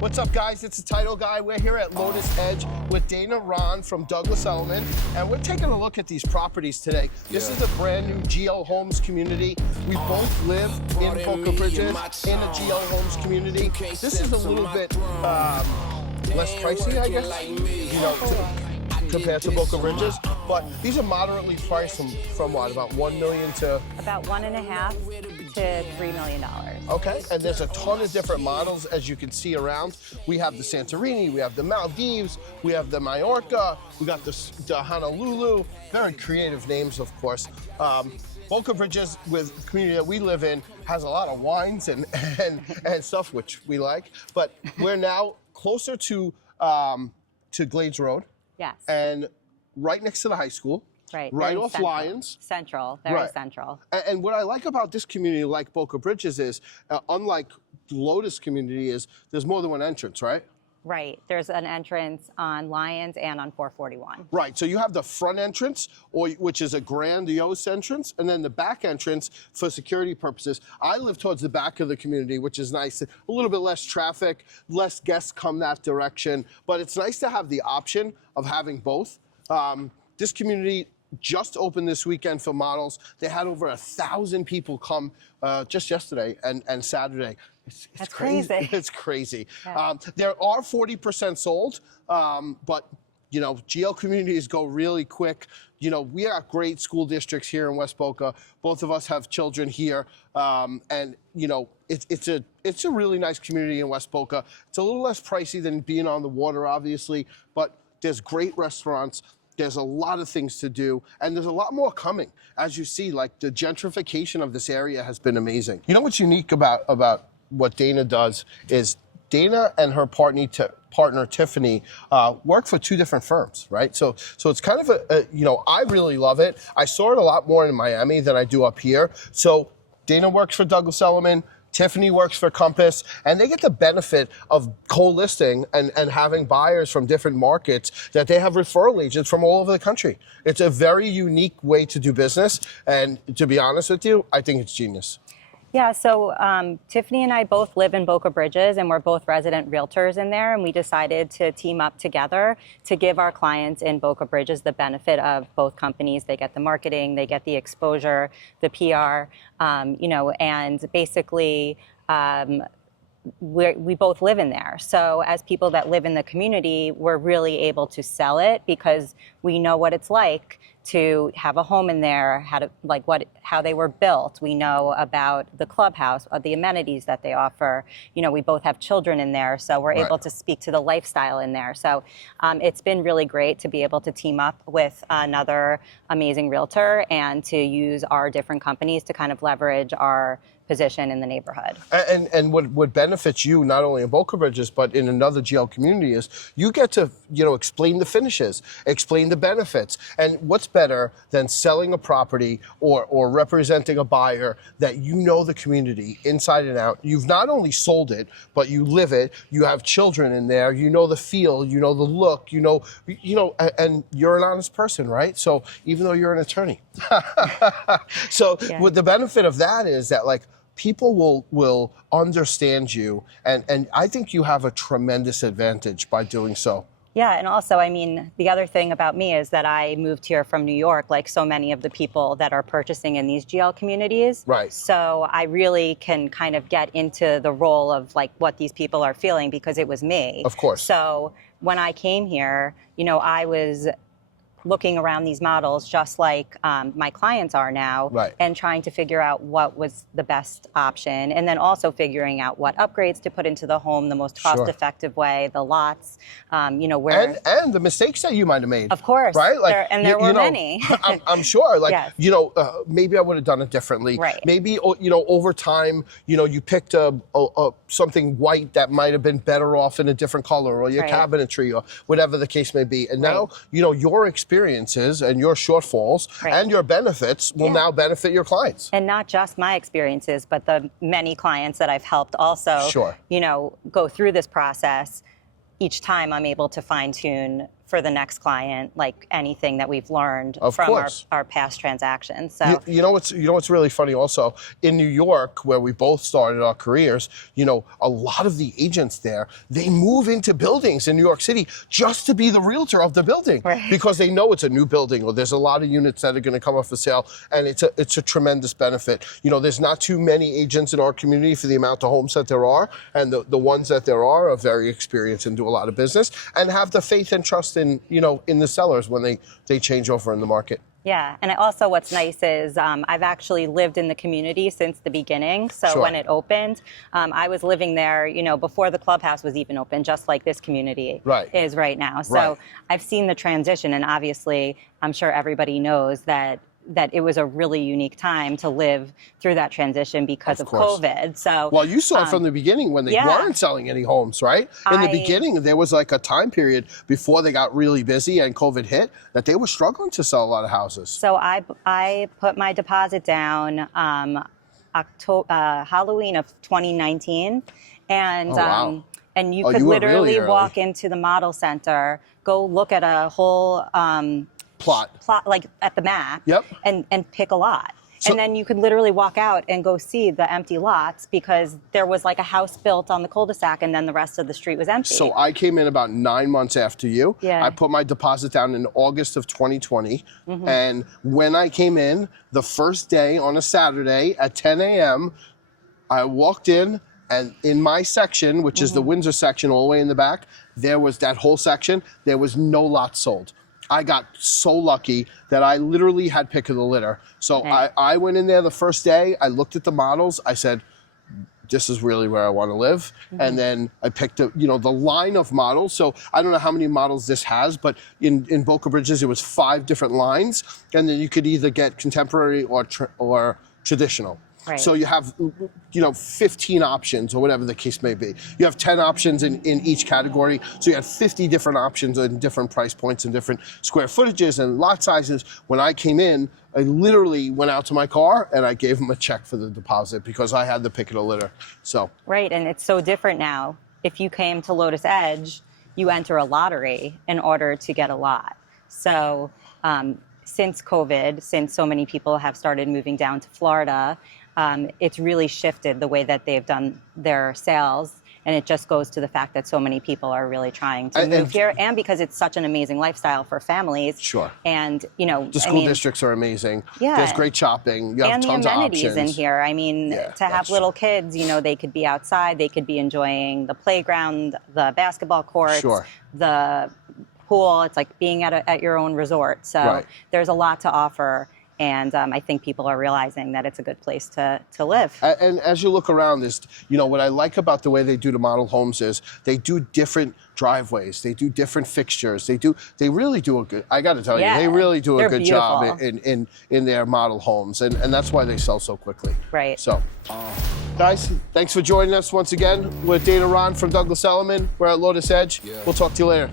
What's up, guys? It's the Title Guy. We're here at Lotus Edge with Dana Ron from Douglas Elliman, and we're taking a look at these properties today. This is a brand new GL Homes community. We both live in Boca Bridges in a GL Homes community. This is a little bit less pricey, I guess, you know, compared to Boca Bridges, but these are moderately priced from what, about $1 million to? About $1.5 to $3 million. Okay, and there's a ton of different models, as you can see around. We have the Santorini, we have the Maldives, we have the Mallorca, we got the Honolulu, very creative names, of course. Boca Bridges, with the community that we live in, has a lot of wines and stuff, which we like, but we're now closer to Glades Road. Yes. And right next to the high school. Right off central. Lyons. Central, very central. And what I like about this community, like Boca Bridges, is unlike Lotus community, is there's more than one entrance, right? Right. There's an entrance on Lyons and on 441. Right. So you have the front entrance, which is a grandiose entrance, and then the back entrance for security purposes. I live towards the back of the community, which is nice. A little bit less traffic, less guests come that direction, but it's nice to have the option of having both. This community just opened this weekend for models. They had over 1,000 people come just yesterday and Saturday. It's crazy. It's crazy. Yeah. There are 40% sold, but you know, GL communities go really quick. You know, we have great school districts here in West Boca. Both of us have children here, and you know, it's a really nice community in West Boca. It's a little less pricey than being on the water, obviously, but there's great restaurants. There's a lot of things to do, and there's a lot more coming. As you see, like the gentrification of this area has been amazing. You know what's unique about what Dana does is Dana and her partner Tiffany work for two different firms, right? So it's kind of you know, I really love it. I saw it a lot more in Miami than I do up here. So Dana works for Douglas Elliman, Tiffany works for Compass, and they get the benefit of co-listing and having buyers from different markets that they have referral agents from all over the country. It's a very unique way to do business, and to be honest with you, I think it's genius. Yeah, so Tiffany and I both live in Boca Bridges, and we're both resident realtors in there, and we decided to team up together to give our clients in Boca Bridges the benefit of both companies. They get the marketing, they get the exposure, the PR, you know, and basically we both live in there. So as people that live in the community, we're really able to sell it because we know what it's like to have a home in there, how they were built. We know about the clubhouse, the amenities that they offer. You know, we both have children in there, so we're able to speak to the lifestyle in there. So it's been really great to be able to team up with another amazing realtor and to use our different companies to kind of leverage our position in the neighborhood. And what benefits you, not only in Boca Bridges, but in another GL community, is you get to, you know, explain the finishes, explain the benefits. And what's better than selling a property or representing a buyer that you know the community inside and out? You've not only sold it, but you live it, you have children in there, you know the feel, you know the look, you know, and you're an honest person, right? So even though you're an attorney. So with the benefit of that is that, like, people will understand you, and I think you have a tremendous advantage by doing so. Yeah, and also, I mean, the other thing about me is that I moved here from New York, like so many of the people that are purchasing in these GL communities. Right. So I really can kind of get into the role of like what these people are feeling because it was me. Of course. So when I came here, you know, I was looking around these models just like my clients are now, and trying to figure out what was the best option, and then also figuring out what upgrades to put into the home the most cost-effective way, the lots, you know, where and the mistakes that you might have made. Of course, right? Like, there were many. I'm sure. Like, yes. You know, maybe I would have done it differently. Right. Maybe, you know, over time, you know, you picked something white that might have been better off in a different color, or your cabinetry, or whatever the case may be. And now, you know, your experiences and your shortfalls and your benefits will now benefit your clients. And not just my experiences, but the many clients that I've helped also, you know, go through this process. Each time I'm able to fine tune for the next client, like anything that we've learned Of from course. our past transactions. So You know what's really funny also, in New York, where we both started our careers, you know, a lot of the agents there, they move into buildings in New York City just to be the realtor of the building, Right. because they know it's a new building or there's a lot of units that are going to come up for sale, and it's a tremendous benefit. You know, there's not too many agents in our community for the amount of homes that there are, and the ones that there are very experienced and do a lot of business and have the faith and trust in, you know, in the sellers when they change over in the market. yeah, and also what's nice is I've actually lived in the community since the beginning. So Sure. when it opened, I was living there, you know, before the clubhouse was even open, just like this community Right. is right now. So Right. I've seen the transition, and obviously, I'm sure everybody knows that it was a really unique time to live through that transition because of course. COVID. So Well, you saw it from the beginning when they yeah. weren't selling any homes, right? In the beginning, there was like a time period before they got really busy and COVID hit that they were struggling to sell a lot of houses. So I put my deposit down Halloween of 2019, and Oh, wow. And you Oh, could you were really literally early. walk into the model center, go look at a whole Plot. like at the map, Yep. and pick a lot. So- And then you could literally walk out and go see the empty lots because there was like a house built on the cul-de-sac, and then the rest of the street was empty. So I came in about 9 months after you. Yeah. I put my deposit down in August of 2020. And when I came in, the first day on a Saturday at 10 a.m., I walked in, and in my section, which is the Windsor section all the way in the back, there was that whole section, there was no lots sold. I got so lucky that I literally had pick of the litter. So Okay. I went in there the first day, I looked at the models, I said, this is really where I want to live. And then I picked the line of models. So I don't know how many models this has, but in Boca Bridges, it was 5 different lines. And then you could either get contemporary or traditional. Right. So you have, 15 options or whatever the case may be. You have 10 options in each category. So you had 50 different options and different price points and different square footages and lot sizes. When I came in, I literally went out to my car and I gave them a check for the deposit because I had the pick of the litter. So. Right, and it's so different now. If you came to Lotus Edge, you enter a lottery in order to get a lot. So since COVID, since so many people have started moving down to Florida, it's really shifted the way that they've done their sales. And it just goes to the fact that so many people are really trying to move here, and because it's such an amazing lifestyle for families. Sure. And, The school districts are amazing. Yeah. There's great shopping. You have and the tons of amenities options. in here. I mean, Yeah, to have that's little kids, they could be outside, they could be enjoying the playground, the basketball courts, Sure. the pool. It's like being at your own resort. So Right. there's a lot to offer. And I think people are realizing that it's a good place to live. And as you look around, what I like about the way they do the model homes is they do different driveways, they do different fixtures, they really do a good. I got to tell Yeah, you, they really do a they're good beautiful. job in their model homes, and that's why they sell so quickly. Right. So, guys, thanks for joining us once again. We're Dana Ron from Douglas Elliman. We're at Lotus Edge. We'll talk to you later.